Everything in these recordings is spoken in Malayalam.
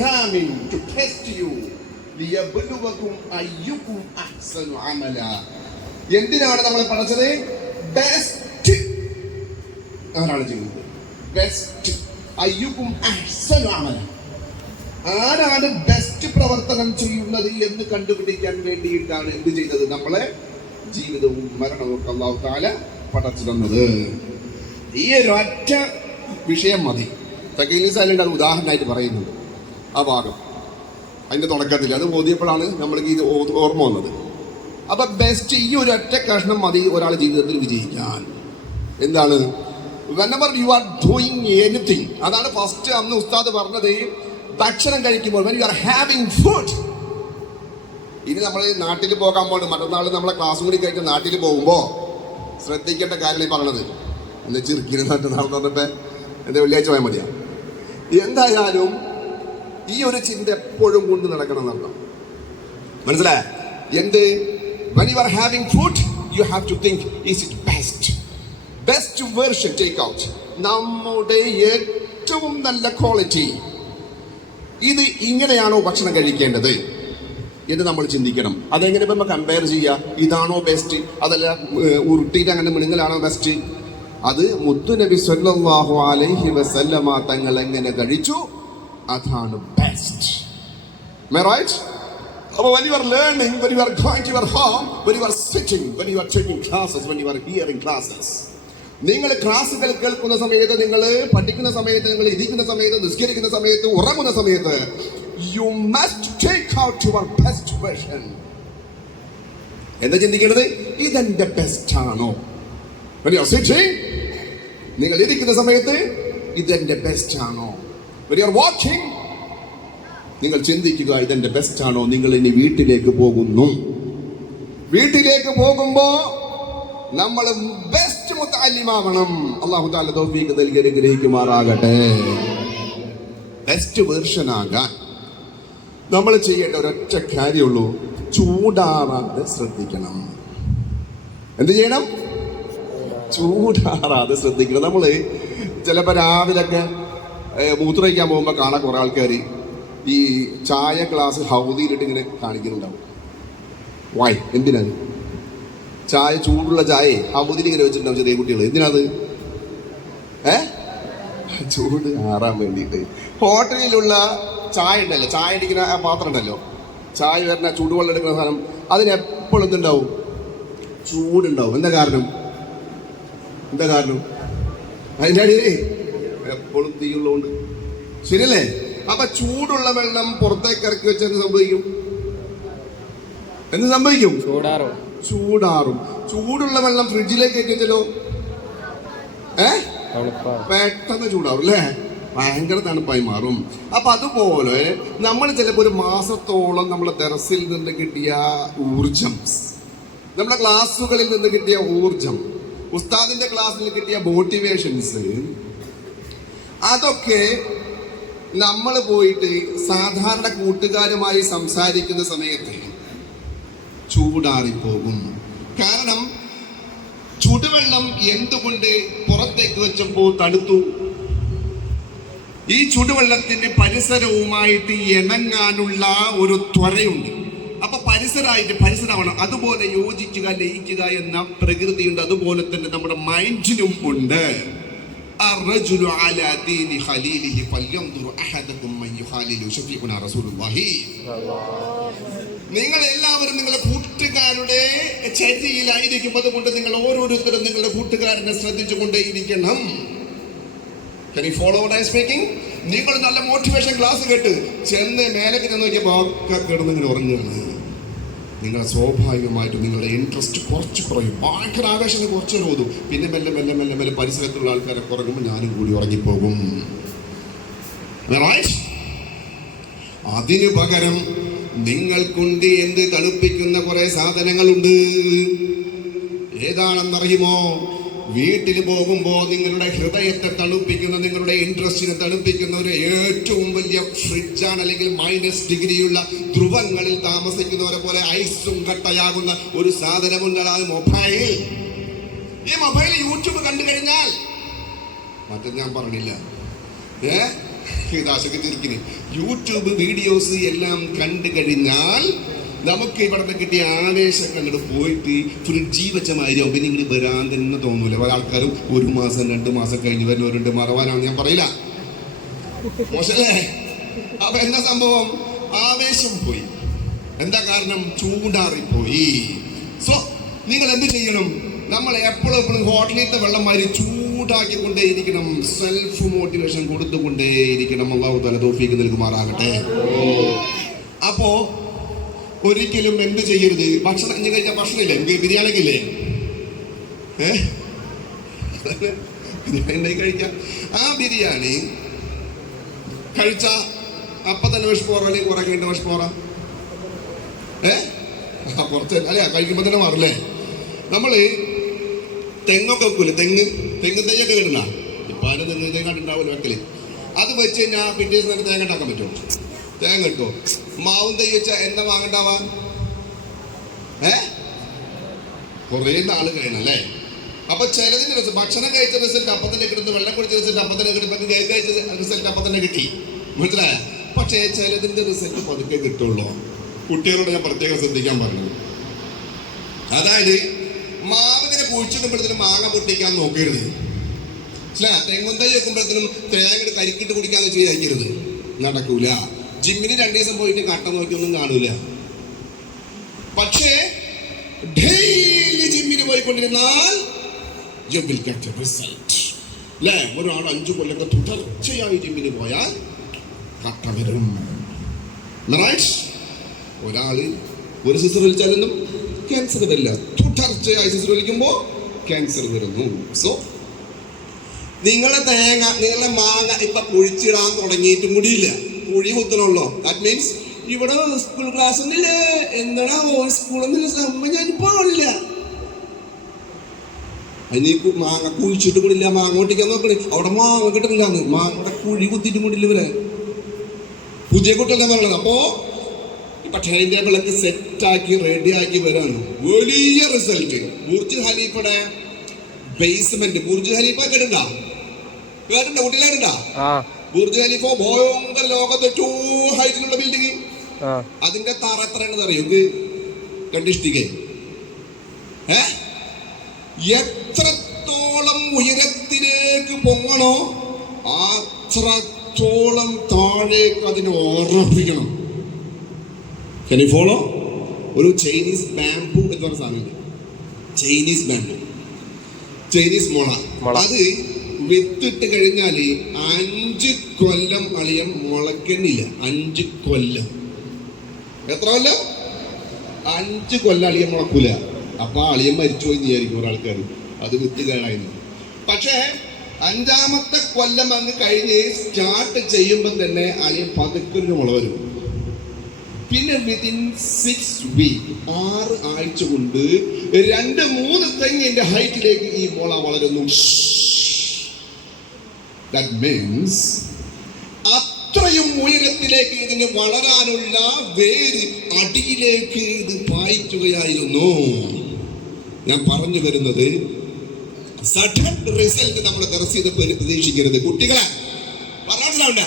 examine, to test you. ലിയബ്ലുവകും അയ്യുകും അഹ്സനു Amala. എന്തിനാണ് നമ്മളെ പഠിച്ചത്? ബെസ്റ്റ് ആരാണ് ചെയ്യുന്നത്? ബെസ്റ്റ്. അയ്യുകും അഹ്സനു അമല. ആരാണ് ബെസ്റ്റ് പ്രവർത്തനം ചെയ്യുന്നത് എന്ന് കണ്ടുപിടിക്കാൻ വേണ്ടിയിട്ടാണ് എന്ത് ചെയ്തത്? നമ്മളെ ജീവിതവും മരണവും അല്ലാഹു തആല പഠിച്ചു തന്നത്. ഈ ഒരു ഒറ്റ വിഷയം മതി. തഖീലിസാലിന്റെ ഉദാഹരണമായിട്ട് പറയുന്നുണ്ട് ആ ഭാഗം. അതിന്റെ തുടക്കത്തിൽ അത് ബോധ്യപ്പോഴാണ് നമ്മൾക്ക് ഇത് ഓർമ്മ വന്നത്. അപ്പൊ ബെസ്റ്റ് ഈ ഒരു ഒറ്റ കഷ്ണം മതി ഒരാൾ ജീവിതത്തിൽ വിജയിക്കാൻ. എന്താണ്? whenever you are doing anything, അതാണ് ഫസ്റ്റ് അന്ന് ഉസ്താദ് പറഞ്ഞത്. ഭക്ഷണം കഴിക്കുമ്പോൾ when you are having food. ഇനി നമ്മൾ നാട്ടിൽ പോകാൻ പോകണം. മറ്റന്നാൾ നമ്മളെ ക്ലാസ് കൂടി കഴിഞ്ഞ് നാട്ടിൽ പോകുമ്പോൾ ശ്രദ്ധിക്കേണ്ട കാര്യമാണ് പറഞ്ഞത്. എന്താ ചിരിക്കുന്ന മറ്റന്നാൾ പറഞ്ഞപ്പോ എന്താ വെള്ളിയാഴ്ച പോയാൽ മതിയാ. എന്തായാലും ഈ ഒരു ചിന്ത എപ്പോഴും കൊണ്ട് നടക്കണം എന്നർത്ഥം. മനസ്സിലായ? എന്ത്? when you are having food you have to think, is it best version take out. നമ്മുടെ ഏറ്റവും നല്ല ക്വാളിറ്റി ഇത് ഇങ്ങനെയാണോ ഭക്ഷണം കഴിക്കേണ്ടത് എന്ന് നമ്മൾ ചിന്തിക്കണം. അതെങ്ങനെ നമ്മൾ കമ്പയർ ചെയ്യുക? ഇതാണോ ബെസ്റ്റ്, അതല്ല ഉരുട്ടിയിട്ട് അങ്ങനെ മിണുങ്ങലാണോ ബെസ്റ്റ്? അത് മുത്തുനബി സ്വല്ലല്ലാഹു അലൈഹി വസല്ലമ തങ്ങൾ എങ്ങനെ കഴിച്ചു അതാണ് best. Right? When you are learning, when you are going to your home, when you are sitting, when you are taking classes, when you are hearing classes, നിങ്ങൾ ക്ലാസ്സുകൾ കേൾക്കുന്ന സമയത്ത്, നിങ്ങൾ പഠിക്കുന്ന സമയത്ത്, നിങ്ങൾ ഇരിക്കുന്ന സമയത്ത്, നിസ്കരിക്കുന്ന സമയത്ത്, ഉറങ്ങുന്ന സമയത്ത്, you must take out your best version. എന്താ ചിന്തിക്കേണ്ടത്? ഇതെന്റെ ബെസ്റ്റ് ആണോ? When you are sitting, നിങ്ങൾ ഇരിക്കുന്ന സമയത്ത് ഇതെന്റെ ബെസ്റ്റ് ആണോ? When you are walking, നിങ്ങൾ ചിന്തിക്കുക ഇതെന്റെ ബെസ്റ്റ് ആണോ? നിങ്ങൾ ഇനി വീട്ടിലേക്ക് പോകുന്നു. വീട്ടിലേക്ക് പോകുമ്പോ നമ്മൾ ബെസ്റ്റ് മുതഅല്ലിമാവണം. അല്ലാഹു തആല തൗഫീഖ് നൽകി അനുഗ്രഹിക്കുമാറാകട്ടെ. ബെസ്റ്റ് വേർഷൻ ആകാൻ നമ്മൾ ചെയ്യേണ്ട ഒരൊറ്റ കാര്യമുള്ളൂ. ചൂടാറാതെ ശ്രദ്ധിക്കണം. എന്ത് ചെയ്യണം? ചൂടാറാതെ ശ്രദ്ധിക്കണം. നമ്മള് ചിലപ്പോൾ രാവിലൊക്കെ മൂത്രമൊഴിക്കാൻ പോകുമ്പോൾ കാണാൻ കുറെ ആൾക്കാർ ഈ ചായ ഗ്ലാസ് ഹൗദിയിലിട്ട് ഇങ്ങനെ കാണിക്കുന്നുണ്ടാവും. വായ് എന്തിനാണ്? ചായ, ചൂടുള്ള ചായ ഹൗദിയിൽ ഇങ്ങനെ വെച്ചിട്ടുണ്ടാവും ചെറിയ കുട്ടികൾ. എന്തിനാത്? ചൂട് ആറാൻ വേണ്ടിയിട്ട്. ഹോട്ടലിലുള്ള ചായ ഉണ്ടല്ലോ, ചായ അടിക്കുന്ന ആ പാത്രം ഉണ്ടല്ലോ, ചായ വരുന്ന ചൂടുവെള്ളം എടുക്കുന്ന സാധനം, അതിനെപ്പോഴും എന്തുണ്ടാവും? ചൂടുണ്ടാവും. എന്താ കാരണം? അതിൻ്റെ അടിയിൽ എപ്പോഴും തീയുള്ളതുകൊണ്ട്. ശരിയല്ലേ? അപ്പൊ ചൂടുള്ള വെള്ളം പുറത്തേക്ക് ഇറക്കി വെച്ച് എന്ത് സംഭവിക്കും? ചൂടാറും. ചൂടുള്ള വെള്ളം ഫ്രിഡ്ജിലേക്ക് കയറ്റി വെച്ചല്ലോ പെട്ടെന്ന് ചൂടാവും അല്ലേ? ഭയങ്കര തണുപ്പായി മാറും. അപ്പൊ അതുപോലെ നമ്മൾ ചിലപ്പോൾ ഒരു മാസത്തോളം നമ്മളെ ദർസിൽ നിന്ന് കിട്ടിയ ഊർജം, നമ്മുടെ ക്ലാസ്സുകളിൽ നിന്ന് കിട്ടിയ ഊർജം, ഉസ്താദിന്റെ ക്ലാസ്സിൽ കിട്ടിയ മോട്ടിവേഷൻസ്, അതൊക്കെ നമ്മൾ പോയിട്ട് സാധാരണ കൂട്ടുകാരുമായി സംസാരിക്കുന്ന സമയത്ത് ചൂടാറിപ്പോകും. കാരണം ചുടുവെള്ളം എന്തുകൊണ്ട് പുറത്തേക്ക് വെച്ചപ്പോൾ തണുത്തു? ഈ ചുടുവെള്ളത്തിന്റെ പരിസരവുമായിട്ട് ഇണങ്ങാനുള്ള ഒരു ത്വരയുണ്ട്. അപ്പൊ പരിസരമാണ്. അതുപോലെ യോജിക്കുക, ലയിക്കുക എന്ന പ്രകൃതിയുണ്ട്. അതുപോലെ തന്നെ നമ്മുടെ മൈൻഡിനും ഉണ്ട്. الرجل على دين خليله فلينظر احدكم من يخالل شفيعنا رسول الله. നിങ്ങൾ എല്ലാവരും നിങ്ങളുടെ കൂട്ടുകാരുടെ ചര്യയിലായിരിക്കും. അതുകൊണ്ട് നിങ്ങൾ ഓരോരുത്തരും നിങ്ങളുടെ കൂട്ടുകാരനെ ശ്രദ്ധിച്ചുകൊണ്ടേയിരിക്കണം. Can you follow what I am speaking? നിങ്ങൾ നല്ല മോട്ടിവേഷൻ ക്ലാസ് കേട്ട് ചെന്ന് മേലേക്ക് നോക്കിയപ്പോൾ ഒക്കെ കിടന്ന് ഇങ്ങനെ ഉറങ്ങുകയാണ്. നിങ്ങളെ സ്വാഭാവികമായിട്ട് നിങ്ങളുടെ ഇൻട്രസ്റ്റ് കുറച്ച് കുറയും. ഭയങ്കര ആവേശം കുറച്ച് ഓതും. പിന്നെ മെല്ലെ മെല്ലെ മെല്ലെ മെല്ലെ പരിസരത്തുള്ള ആൾക്കാരെ കുറങ്ങുമ്പോൾ ഞാനും കൂടി ഉറങ്ങിപ്പോകും. അതിനു പകരം നിങ്ങൾക്കുണ്ട് എന്ത് തണുപ്പിക്കുന്ന കുറെ സാധനങ്ങളുണ്ട്. ഏതാണെന്നറിയുമോ? വീട്ടിൽ പോകുമ്പോൾ നിങ്ങളുടെ ഹൃദയത്തെ തണുപ്പിക്കുന്ന, നിങ്ങളുടെ ഇൻട്രസ്റ്റിനെ തണുപ്പിക്കുന്ന ഒരു ഏറ്റവും വലിയ ഫ്രിഡ്ജാണ്. അല്ലെങ്കിൽ -ഡിഗ്രിയുള്ള ധ്രുവങ്ങളിൽ താമസിക്കുന്നവരെ പോലെ ഐസും കട്ടയാകുന്ന ഒരു സാധനമുണ്ട്. അത് മൊബൈൽ. ഈ മൊബൈൽ യൂട്യൂബ് കണ്ടു കഴിഞ്ഞാൽ മറ്റേ ഞാൻ പറഞ്ഞില്ല, ദാശക്ക് തീർക്കിന് യൂട്യൂബ് വീഡിയോസ് എല്ലാം കണ്ടു കഴിഞ്ഞാൽ നമുക്ക് ഇവിടെ കിട്ടിയ ആവേശം കണ്ടിട്ട് പോയിട്ട് ഫ്രിഡ്ജി വെച്ച മാതിരി പിന്നെ ഇങ്ങനെ വരാൻ തന്നെ തോന്നൂല. പല ആൾക്കാരും 1 മാസം 2 മാസം കഴിഞ്ഞ് വരുന്നവരുണ്ട്. മറവാനാണ് ഞാൻ പറയില്ല, മോശല്ലേ? അപ്പൊ എന്താ സംഭവം? ആവേശം പോയി. എന്താ കാരണം? ചൂടാറിപ്പോയി. സോ നിങ്ങൾ എന്ത് ചെയ്യണം? നമ്മൾ എപ്പോഴും ഹോട്ടലിലത്തെ വെള്ളം മാതിരി ചൂടാക്കിക്കൊണ്ടേയിരിക്കണം. Self motivation കൊടുത്തുകൊണ്ടേയിരിക്കണം. അല്ലാഹു തആല തൗഫീഖ് നൽകുമാറാകട്ടെ. അപ്പോ ഒരിക്കലും എന്ത് ചെയ്യരുത്? ഭക്ഷണം ഇനി കഴിച്ച ഭക്ഷണമില്ലേ, ബിരിയാണി ഇല്ലേ, ബിരിയാണി കഴിക്കാം. ആ ബിരിയാണി കഴിച്ച അപ്പൊ തന്നെ വിഷപ്പോറ അല്ലെങ്കിൽ കുറെ കഴിഞ്ഞ വിഷപ്പോറ കുറച്ച് അല്ലേ കഴിക്കുമ്പോ തന്നെ മാറില്ലേ? നമ്മള് തെങ്ങൊക്കെ വെക്കൂല്ലേ, തെങ്ങ് തയ്യൊക്കെ കിട്ടണ ഇപ്പൊ ആരും തെങ്ങ് കണ്ടിട്ടുണ്ടാവില്ല വെക്കല്. അത് വെച്ച് കഴിഞ്ഞാൽ പിറ്റേ ദിവസം തേങ്ങ ഉണ്ടാക്കാൻ പറ്റുമോ? തേങ്ങ കിട്ടുമോ? മാവും തൈ വെച്ചാൽ എന്താ വാങ്ങണ്ടാവാ? കുറേ നാള് കഴിയണല്ലേ? അപ്പൊ ചിലതിന്റെ റിസൾട്ട്, ഭക്ഷണം കഴിച്ച റിസൾട്ട് അപ്പം തന്നെ കിട്ടുന്നു, വെള്ളം കുടിച്ച റിസൾട്ട് അപ്പം തന്നെ കിട്ടും, കേക്ക് കഴിച്ച റിസൾട്ട് അപ്പം തന്നെ കിട്ടി, മനസ്സിലായ? പക്ഷേ ചിലതിന്റെ റിസൾട്ട് പതുക്കെ കിട്ടുള്ളൂ. കുട്ടികളോട് ഞാൻ പ്രത്യേകം ശ്രദ്ധിക്കാൻ പറഞ്ഞു. അതായത് മാവിങ്ങനെ കുഴിച്ചിടുമ്പോഴത്തേനും മാങ്ങ പൊട്ടിക്കാൻ നോക്കരുത്. തെങ്ങും തൈ വെക്കുമ്പോഴത്തേനും തേങ്ങ കരിക്കിട്ട് കുടിക്കാന്ന് വിചാരിക്കരുത്, നടക്കൂല. ജിമ്മിന് 2 ദിവസം പോയിട്ട് കട്ട നോക്കിയൊന്നും കാണൂല. പക്ഷേ ഡെയിലി ജിമ്മിന് പോയിക്കൊണ്ടിരുന്നാൽ അല്ലേ? ഒരാൾ 5 കൊല്ലൊക്കെ തുടർച്ചയായി ജിമ്മിന് പോയാൽ കട്ട വരും. ഒരാള് ഒരു സിസ്റ്റർ വലിച്ചാലൊന്നും ക്യാൻസർ വരില്ല, തുടർച്ചയായി സിസ്റ്റർ വലിക്കുമ്പോ ക്യാൻസർ വരുന്നു. സോ നിങ്ങളുടെ തേങ്ങ, നിങ്ങളുടെ മാങ്ങ ഇപ്പൊ കുഴിച്ചിടാൻ തുടങ്ങിയിട്ടും കൂടിയില്ല, കുഴി കുത്തണുള്ളൂ. ദാറ്റ് മീൻസ് ഇവിടെ സ്കൂൾ ക്ലാസ് ഒന്നുമില്ലേ, എന്താ സ്കൂളൊന്നുമില്ല, സംഭവം ഞാൻ പാടില്ല. അതിന് മാങ്ങ കുഴിച്ചിട്ട് കൂടില്ല, മാങ്ങ പൊട്ടിക്കാൻ നോക്കണേ, അവിടെ മാങ്ങ കിട്ടുന്നില്ലാന്ന്, മാങ്ങയുടെ കുഴി കുത്തിയിട്ടും കൂടില്ല ഇവരെ. പുതിയ കുട്ടികളെ പറയുന്നത്. അപ്പോ ഇപ്പൊ ടൈം ടേബിളൊക്കെ സെറ്റാക്കി റെഡിയാക്കി വരാണ്. വലിയ റിസൾട്ട്. ബുർജ് ഖലീഫയുടെ ബേസ്മെന്റ്, ബുർജ് ഖലീഫ കേട്ടിട്ടുണ്ട? കുട്ടികളുണ്ട? ബുർജ് ഖലീഫ ഭയങ്കര ലോകത്തെ ഏറ്റവും ഹൈറ്റിലുള്ള ബിൽഡിംഗ്. അതിന്റെ തറ എത്രയാണെന്ന് അറിയോ? കണ്ടിഷ്ടിക്കേ എത്രത്തോളം ഉയരത്തിലേക്ക് പൊങ്ങണോ അത്രത്തോളം താഴേക്ക് അതിനെ ഉറപ്പിക്കണം. Can you follow? ഒരു ചൈനീസ് ബാംബു എന്ന് പറഞ്ഞ സാധനം, ചൈനീസ് ബാംബു, ചൈനീസ് മുള. അത് വിത്തിട്ട് കഴിഞ്ഞാല് 5 കൊല്ലം അളിയൻ മുളക്കണില്ല. 5 കൊല്ലം. എത്ര കൊല്ലം? 5 കൊല്ലം അളിയൻ മുളക്കൂല. അപ്പൊ അളിയൻ മരിച്ചുപോയി വിചാരിക്കും ഒരാൾക്കാർ, അത് വിത്ത് കേടായിരുന്നു. പക്ഷേ 5ാമത്തെ കൊല്ലം അങ്ങ് കഴിഞ്ഞ് സ്റ്റാർട്ട് ചെയ്യുമ്പോൾ തന്നെ അളിയൻ പതുക്കൊരു മുള വരും. പിന്നെ വിത്തിൻ 6 വീക്ക്, 6 ആഴ്ച കൊണ്ട് 2-3 തെങ്ങിന്റെ ഹൈറ്റിലേക്ക് ഈ മുള വളരുന്നു. That means അത്രയും ഉയരത്തിലേക്ക് ഇതിന് വളരാനുള്ള വേര് അടിയിലേക്ക് ഇത് പായിക്കുകയായിരുന്നു. ഞാൻ പറഞ്ഞു വരുന്നത് സഡൻ റിസൾട്ട് നമ്മൾ പ്രതീക്ഷിക്കരുത്. കുട്ടികളെ പറഞ്ഞില്ല,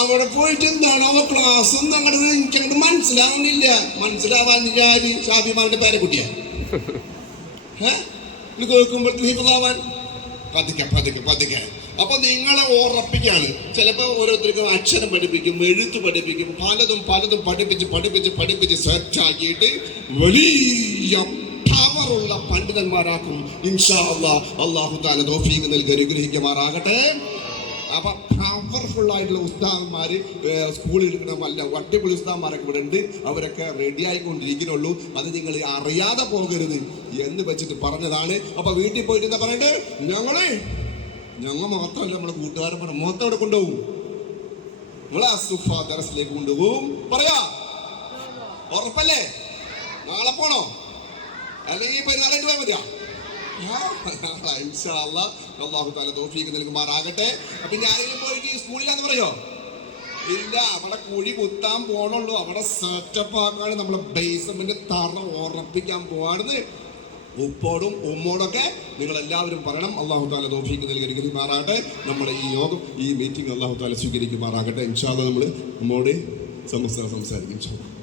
അവിടെ പോയിട്ട് എന്താണ് അവ ക്ലാസ് ഒന്നും അങ്ങോട്ട് എനിക്കങ്ങോട്ട് മനസ്സിലാവുന്നില്ല. മനസ്സിലാവാൻ ഷാഫിമാരുടെ പേരക്കുട്ടിയാ കേൾക്കുമ്പോഴത്തേക്കുള്ളാവാൻ പതുക്കെ പതുക്കെ പതുക്കെ. അപ്പൊ നിങ്ങളെ ഉറപ്പിക്കാണ്. ചിലപ്പോൾ ഓരോരുത്തർക്കും അക്ഷരം പഠിപ്പിക്കും, എഴുത്ത് പഠിപ്പിക്കും, പലതും പലതും പഠിപ്പിച്ച് പഠിപ്പിച്ച് പഠിപ്പിച്ച് സെറ്റാക്കിയിട്ട് വലിയ പവറുള്ള പണ്ഡിതന്മാരാക്കും. ഇൻഷാ അല്ലാഹ്. അല്ലാഹു തആല തൗഫീഖ് നൽകി അനുഗ്രഹിക്കുമാറാകട്ടെ. അപ്പൊ പവർഫുൾ ആയിട്ടുള്ള ഉസ്താദന്മാര് സ്കൂളിൽ ഇരിക്കുന്ന വല്ല അടിപൊളി ഉസ്താദന്മാരൊക്കെ ഇവിടെ ഉണ്ട്. അവരൊക്കെ റെഡി ആയിക്കൊണ്ടിരിക്കുന്നുള്ളൂ. അത് നിങ്ങൾ അറിയാതെ പോകരുത് എന്ന് വെച്ചിട്ട് പറഞ്ഞതാണ്. അപ്പൊ വീട്ടിൽ പോയിട്ട് എന്താ പറയണ്ടേ? ഞങ്ങൾ മാത്രമല്ല, നമ്മളെ കൂട്ടുകാരൻ പറഞ്ഞ മൊത്തം അവിടെ കൊണ്ടുപോകും. നമ്മളെ അസുഫ ദറസിലേക്ക് കൊണ്ടുപോകും. പറയാ ഉറപ്പല്ലേ? നാളെ പോണോ? അല്ലെങ്കിൽ പെരുന്നാളായിട്ട് പോയാൽ മതിയാ? അല്ലാഹു തആല തൗഫീഖ് നൽകുമാറാകട്ടെ. അപ്പൊ ഞാനെങ്കിലും പോയിട്ട് സ്കൂളിലാന്ന് പറയോ? ഇല്ല, അവിടെ കുഴി കുത്താൻ പോണുള്ളൂ. അവിടെ സെറ്റപ്പ് ആക്കാണ്, നമ്മളെ ബേസ്മെന്റ് തറ ഉറപ്പിക്കാൻ പോവാണെന്ന് ഉപ്പോടും ഉമ്മോടൊക്കെ നിങ്ങൾ എല്ലാവരും പറയണം. അള്ളാഹു താല തൗഫീഖ് നൽകി അനുഗ്രഹിക്കുമാറാകട്ടെ. നമ്മുടെ ഈ യോഗം, ഈ മീറ്റിംഗ് അള്ളാഹു താല സ്വീകരിക്കുമാറാകട്ടെ. ഇൻഷാ അല്ലാഹ് നമ്മൾ നമ്മോട് സംസാരിക്കും.